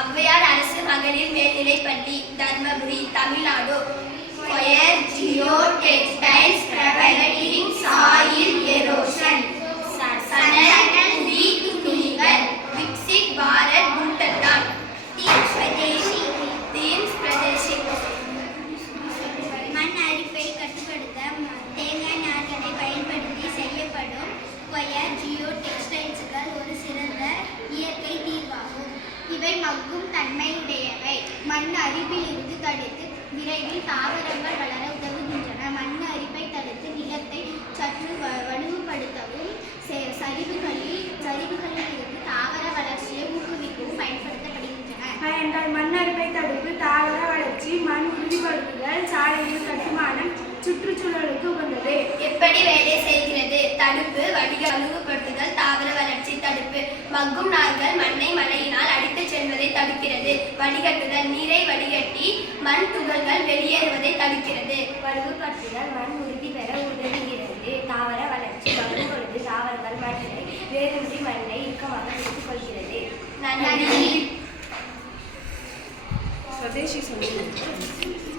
ஔவையார் அரசு மகளிர் மேல்நிலைப்பள்ளி, Dharmapuri, Tamil Nadu. Coir geotextiles preventing soil erosion. சணல் வீட்டு துணிகள். விக்சித் பாரத் பூட்டத்தான். தீம்ஸ் பிரதேசி. மண் அரிப்பை கட்டுப்படுத்த தேங்காய் நார்களை பயன்படுத்தி செய்யப்படும் கொயர் ஜியோ டெக்ஸ்டைல்ஸ்கள் ஒரு சிறந்த இயற்கை தீர்வாகும். இவை மக்கும் தன்மையுடையவை. மண் அரிப்பிலிருந்து தடுத்து விரைவில் தாவரங்கள் வளர உதவுகின்றன. மண் அரிப்பை தடுத்து நிலத்தை சற்று வலுப்படுத்தவும் சரிவுகளிலிருந்து தாவர வளர்ச்சியை ஊக்குவிக்கவும் பயன்படுத்தப்படுகின்றன. மண் அரிப்பை தடுப்பு, தாவர வளர்ச்சி, மண் உறுதிப்படுத்துதல், சாலைகள் கட்டுமானம் சுற்றுச்சூழலுக்கு உகந்தது. எப்படி வேலை செய்கிறது? தடுப்பு, வலுப்படுத்துதல், தாவர வளர்ச்சி. தடுப்பு: மக்கும் நார்கள் மண்ணை மழையினால் அடித்துச் செல்வதை தடுக்கிறது. வடிகட்டுதல்: நீரை வடிகட்டி மண் துகள்கள் வெளியேறுவதை தடுக்கிறது. வலுப்படுத்துதல்: மண் உறுதி பெற உதவுகிறது. தாவர வளர்ச்சி: மக்கும் பொழுது தாவரங்கள் மண்ணை வேரூன்றி மண்ணை இறுக்கமாக வைத்துக் கொள்கிறது. நன்றி. स्वदेशी संस्कृति।